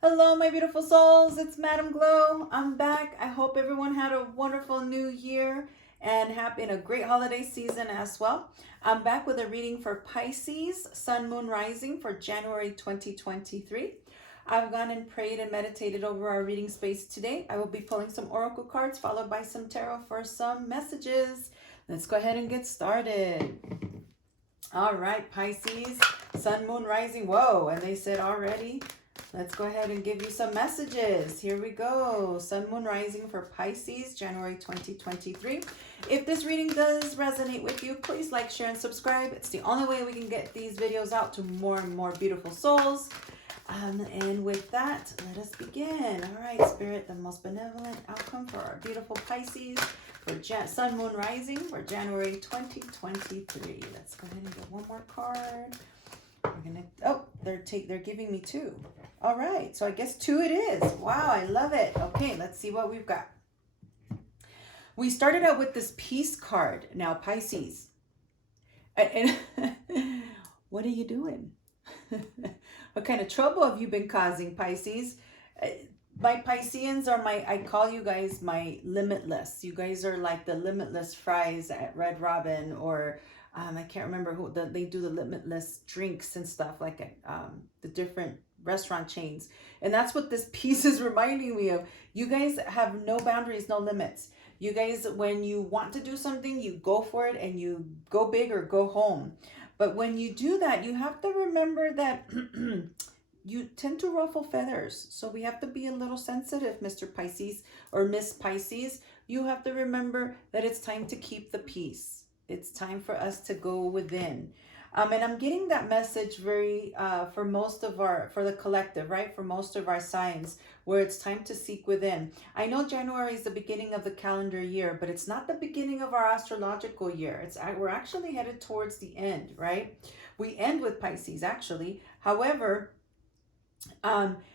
Hello, my beautiful souls. It's Madam Glow. I'm back. I hope everyone had a wonderful new year and a great holiday season as well. I'm back with a reading for Pisces, Sun, Moon, Rising for January 2023. I've gone and prayed and meditated over our reading space today. I will be pulling some oracle cards followed by some tarot for some messages. Let's go ahead and get started. All right, Pisces, Sun, Moon, Rising. Whoa, and they said already. Let's go ahead and give you some messages. Here we go. Sun, Moon, Rising for Pisces, January 2023. If this reading does resonate with you, please like, share, and subscribe. It's the only way we can get these videos out to more and more beautiful souls. And with that, let us begin. All right, Spirit, the most benevolent outcome for our beautiful Pisces for Sun, Moon, Rising for January 2023. Let's go ahead and get one more card. We're gonna, they're giving me two. All right, so I guess two it is. Wow, I love it. Okay, let's see what we've got. We started out with this peace card. Now, Pisces. And what are you doing? What kind of trouble have you been causing, Pisces? My Pisceans are I call you guys my limitless. You guys are like the limitless fries at Red Robin, or I can't remember they do the limitless drinks and stuff like at the different restaurant chains. And that's what this piece is reminding me of. You guys have no boundaries, no limits. You guys, when you want to do something, you go for it and you go big or go home. But when you do that, you have to remember that you tend to ruffle feathers. So we have to be a little sensitive, Mr. Pisces or Miss Pisces. You have to remember that it's time to keep the peace. It's time for us to go within. And I'm getting that message very, for the collective, right? For most of our signs, where it's time to seek within. I know January is the beginning of the calendar year, but it's not the beginning of our astrological year. We're actually headed towards the end, right? We end with Pisces, actually. However,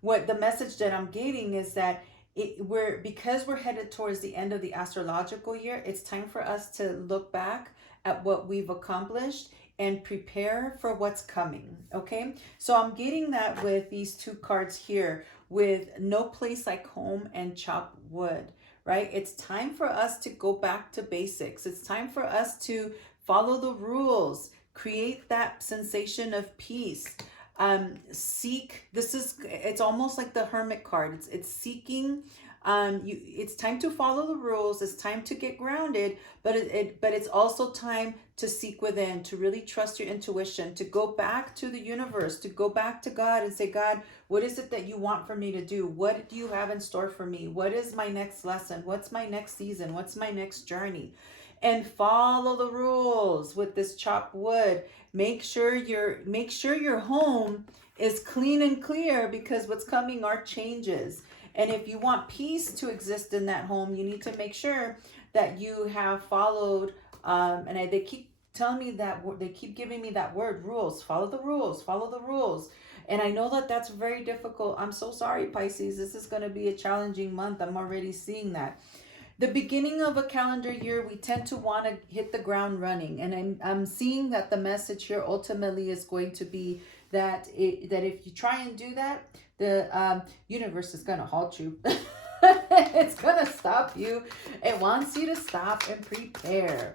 what the message that I'm getting is that because we're headed towards the end of the astrological year, it's time for us to look back at what we've accomplished and prepare for what's coming. Okay, so I'm getting that with these two cards here, with no place like home and chop wood, right? It's time for us to go back to basics. It's time for us to follow the rules, create that sensation of peace. It's almost like the hermit card. It's seeking. It's time to follow the rules. It's time to get grounded, but it's also time to seek within, to really trust your intuition, to go back to the universe, to go back to God and say, God, what is it that you want for me to do? What do you have in store for me? What is my next lesson? What's my next season? What's my next journey? And follow the rules with this chopped wood. Make sure your home is clean and clear, because what's coming are changes. And if you want peace to exist in that home, you need to make sure that you have followed, they keep telling me that, they keep giving me that word, rules. Follow the rules, follow the rules. And I know that that's very difficult. I'm so sorry, Pisces. This is going to be a challenging month. I'm already seeing that. The beginning of a calendar year, we tend to want to hit the ground running. And I'm seeing that the message here ultimately is going to be that if you try and do that, the universe is going to halt you. It's going to stop you. It wants you to stop and prepare.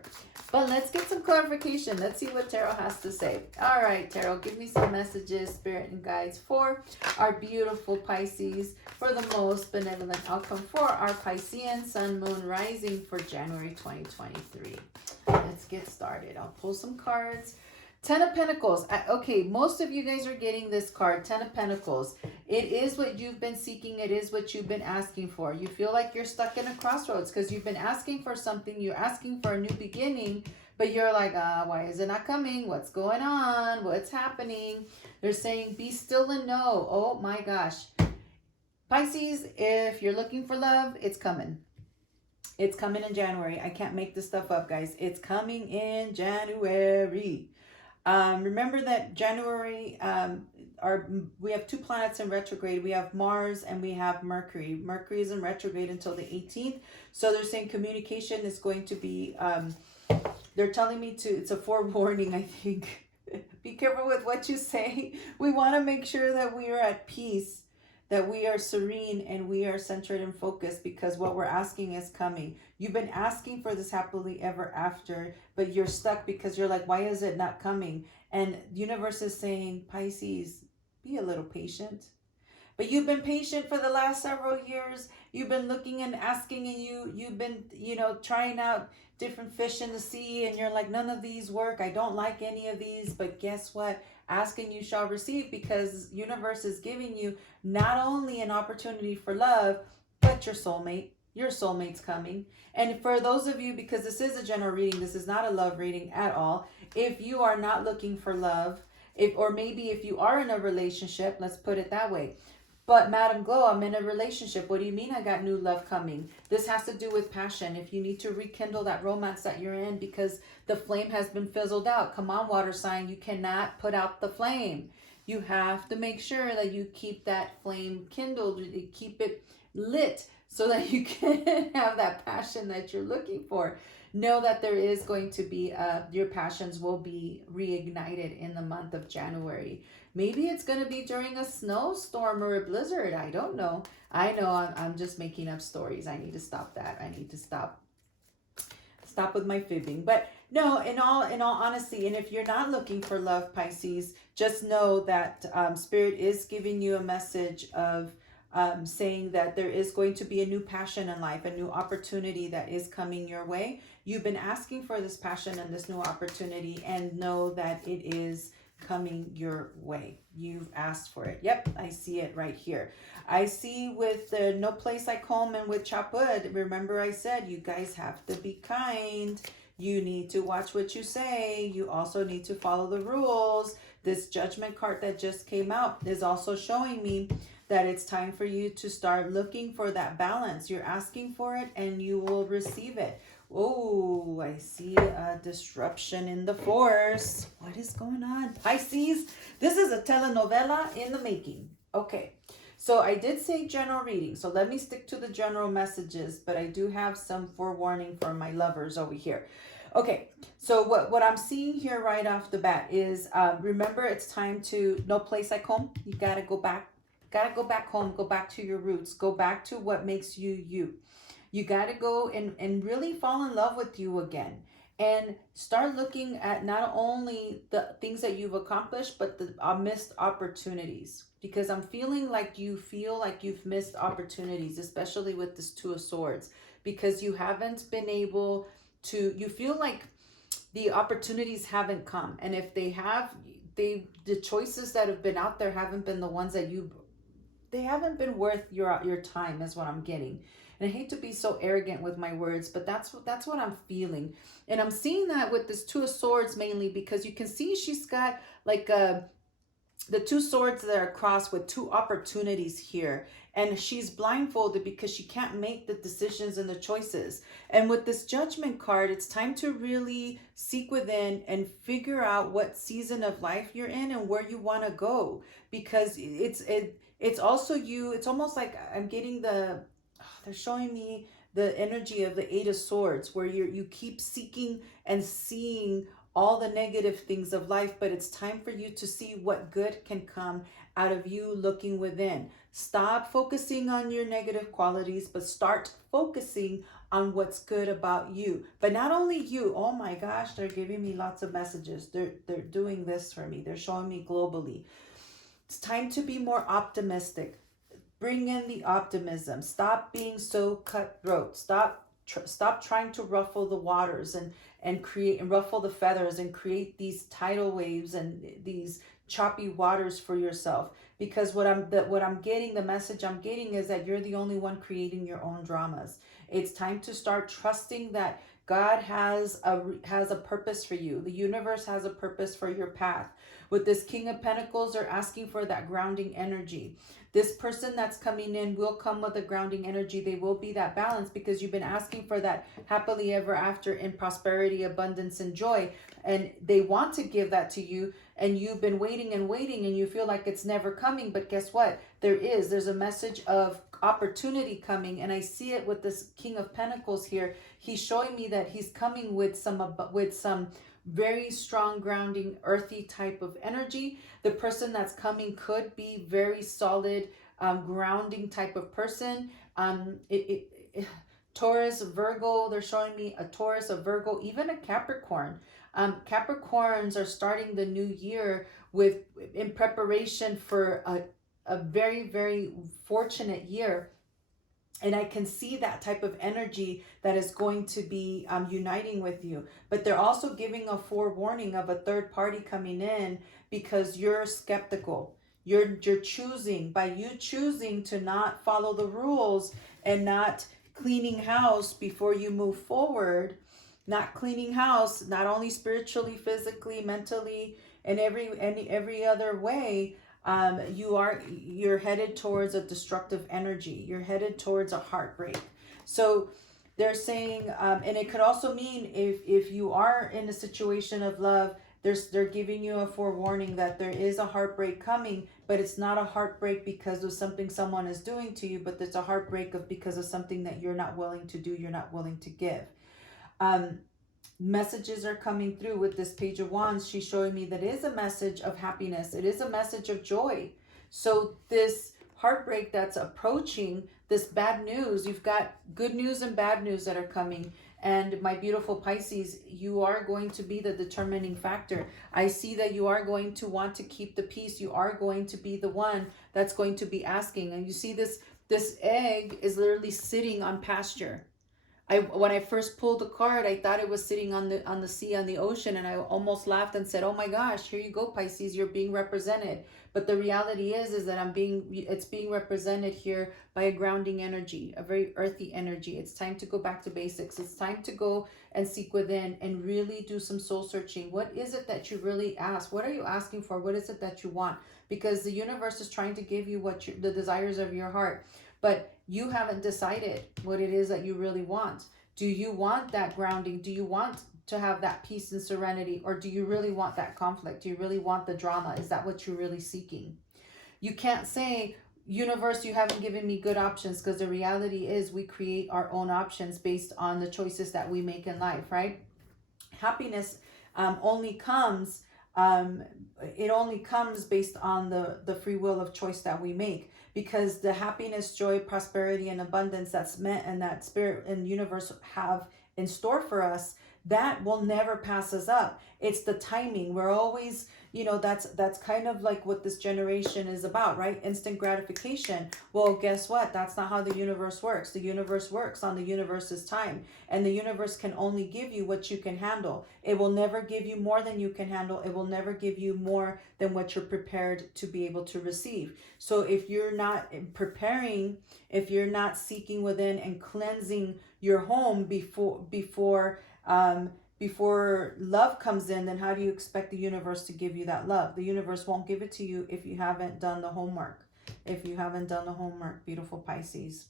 But let's get some clarification. Let's see what Tarot has to say. All right, Tarot, give me some messages, spirit and guides for our beautiful Pisces, for the most benevolent outcome for our Piscean Sun, Moon, Rising for January 2023. Let's get started. I'll pull some cards. Ten of Pentacles. Okay, most of you guys are getting this card, Ten of Pentacles. It is what you've been seeking. It is what you've been asking for. You feel like you're stuck in a crossroads because you've been asking for something. You're asking for a new beginning, but you're like, why is it not coming? What's going on? What's happening? They're saying, be still and know. Oh my gosh. Pisces, if you're looking for love, it's coming. It's coming in January. I can't make this stuff up, guys. It's coming in January. Remember that January, we have two planets in retrograde. We have Mars and we have Mercury. Mercury is in retrograde until the 18th. So they're saying communication is going to be, they're telling me it's a forewarning, I think. Be careful with what you say. We want to make sure that we are at peace, that we are serene and we are centered and focused, because what we're asking is coming. You've been asking for this happily ever after, but you're stuck because you're like, why is it not coming? And the universe is saying, Pisces, be a little patient. But you've been patient for the last several years. You've been looking and asking, and you've been, trying out different fish in the sea, and you're like, none of these work. I don't like any of these. But guess what? Ask and you shall receive, because universe is giving you not only an opportunity for love, but your soulmate. Your soulmate's coming. And for those of you, because this is a general reading, this is not a love reading at all. If you are not looking for love, or maybe if you are in a relationship, let's put it that way. But Madam Glow, I'm in a relationship. What do you mean I got new love coming? This has to do with passion. If you need to rekindle that romance that you're in because the flame has been fizzled out. Come on, water sign. You cannot put out the flame. You have to make sure that you keep that flame kindled. Keep it lit so that you can have that passion that you're looking for. Know that there is going to be, your passions will be reignited in the month of January. Maybe it's going to be during a snowstorm or a blizzard. I don't know. I know I'm just making up stories. I need to stop that. I need to stop with my fibbing. But no, in all honesty, and if you're not looking for love, Pisces, just know that Spirit is giving you a message of saying that there is going to be a new passion in life, a new opportunity that is coming your way. You've been asking for this passion and this new opportunity, and know that it is coming your way. You've asked for it. Yep, I see it right here. I see with the No Place Like Home and with Chapwood. Remember I said you guys have to be kind. You need to watch what you say. You also need to follow the rules. This Judgment card that just came out is also showing me that it's time for you to start looking for that balance. You're asking for it and you will receive it. Oh, I see a disruption in the force. What is going on? Pisces, this is a telenovela in the making. Okay, so I did say general reading. So let me stick to the general messages, but I do have some forewarning for my lovers over here. Okay, so what I'm seeing here right off the bat is, remember, it's time to No Place Like Home. You got to go back. Got to go back home. Go back to your roots. Go back to what makes you you. You got to go and really fall in love with you again, and start looking at not only the things that you've accomplished, but the missed opportunities, because I'm feeling like you feel like you've missed opportunities, especially with this Two of Swords, because you haven't been able to, you feel like the opportunities haven't come. And if they have, the choices that have been out there haven't been the ones that they haven't been worth your time, is what I'm getting. And I hate to be so arrogant with my words, but that's what I'm feeling. And I'm seeing that with this Two of Swords mainly because you can see she's got like the two swords that are crossed with two opportunities here. And she's blindfolded because she can't make the decisions and the choices. And with this Judgment card, it's time to really seek within and figure out what season of life you're in and where you want to go. Because it's also you, it's almost like I'm getting they're showing me the energy of the Eight of Swords, where you keep seeking and seeing all the negative things of life, but it's time for you to see what good can come out of you looking within. Stop focusing on your negative qualities, but start focusing on what's good about you. But not only you, oh my gosh, they're giving me lots of messages. They're doing this for me. They're showing me globally. It's time to be more optimistic. Bring in the optimism. Stop being so cutthroat. Stop trying to ruffle the waters and create and ruffle the feathers and create these tidal waves and these choppy waters for yourself. Because the message I'm getting is that you're the only one creating your own dramas. It's time to start trusting that God has a purpose for you. The universe has a purpose for your path. With this King of Pentacles, they're asking for that grounding energy. This person that's coming in will come with a grounding energy. They will be that balance because you've been asking for that happily ever after in prosperity, abundance, and joy. And they want to give that to you. And you've been waiting and waiting and you feel like it's never coming. But guess what? There's a message of opportunity coming. And I see it with this King of Pentacles here. He's showing me that he's coming with some very strong grounding earthy type of energy. The person that's coming could be very solid, grounding type of person. Taurus, Virgo, they're showing me a Taurus, a Virgo, even a Capricorn. Capricorns are starting the new year with in preparation for a very, very fortunate year. And I can see that type of energy that is going to be uniting with you. But they're also giving a forewarning of a third party coming in because you're skeptical. You're choosing, by you choosing to not follow the rules and not cleaning house before you move forward, not cleaning house, not only spiritually, physically, mentally, and every other way. You're headed towards a destructive energy. You're headed towards a heartbreak. So they're saying, and it could also mean if you are in a situation of love, they're giving you a forewarning that there is a heartbreak coming, but it's not a heartbreak because of something someone is doing to you, but it's a heartbreak because of something that you're not willing to do, you're not willing to give. Messages are coming through with this Page of Wands. She's showing me that it is a message of happiness. It is a message of joy. So this heartbreak that's approaching, this bad news, you've got good news and bad news that are coming. And my beautiful Pisces, you are going to be the determining factor. I see that you are going to want to keep the peace. You are going to be the one that's going to be asking. And you see this egg is literally sitting on pasture. When I first pulled the card, I thought it was sitting on the sea, on the ocean, and I almost laughed and said, "Oh my gosh, here you go, Pisces, you're being represented." But the reality is that it's being represented here by a grounding energy, a very earthy energy. It's time to go back to basics. It's time to go and seek within and really do some soul searching. What is it that you really ask? What are you asking for? What is it that you want? Because the universe is trying to give you the desires of your heart. But you haven't decided what it is that you really want. Do you want that grounding? Do you want to have that peace and serenity? Or do you really want that conflict? Do you really want the drama? Is that what you're really seeking? You can't say, universe, you haven't given me good options, because the reality is we create our own options based on the choices that we make in life, right? Happiness only comes based on the free will of choice that we make, because the happiness, joy, prosperity, and abundance that's meant and that spirit and universe have in store for us, that will never pass us up. It's the timing. We're always, that's kind of like what this generation is about, right? Instant gratification. Well, guess what? That's not how the universe works. The universe works on the universe's time, and the universe can only give you what you can handle. It will never give you more than you can handle. It will never give you more than what you're prepared to be able to receive. So if you're not preparing, if you're not seeking within and cleansing your home before love comes in, then how do you expect the universe to give you that love? The universe won't give it to you if you haven't done the homework. Beautiful Pisces.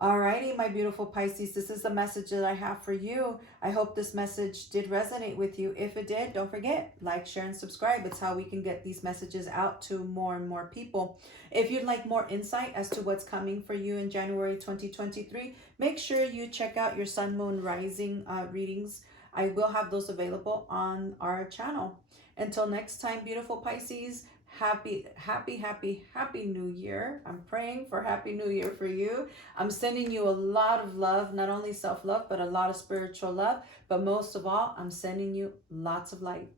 Alrighty, my beautiful Pisces, this is the message that I have for you. I hope this message did resonate with you. If it did, don't forget, like, share, and subscribe. It's how we can get these messages out to more and more people. If you'd like more insight as to what's coming for you in January 2023, make sure you check out your Sun, Moon, Rising readings. I will have those available on our channel. Until next time, beautiful Pisces, happy New Year. I'm praying for Happy New Year for you. I'm sending you a lot of love, not only self-love, but a lot of spiritual love. But most of all, I'm sending you lots of light.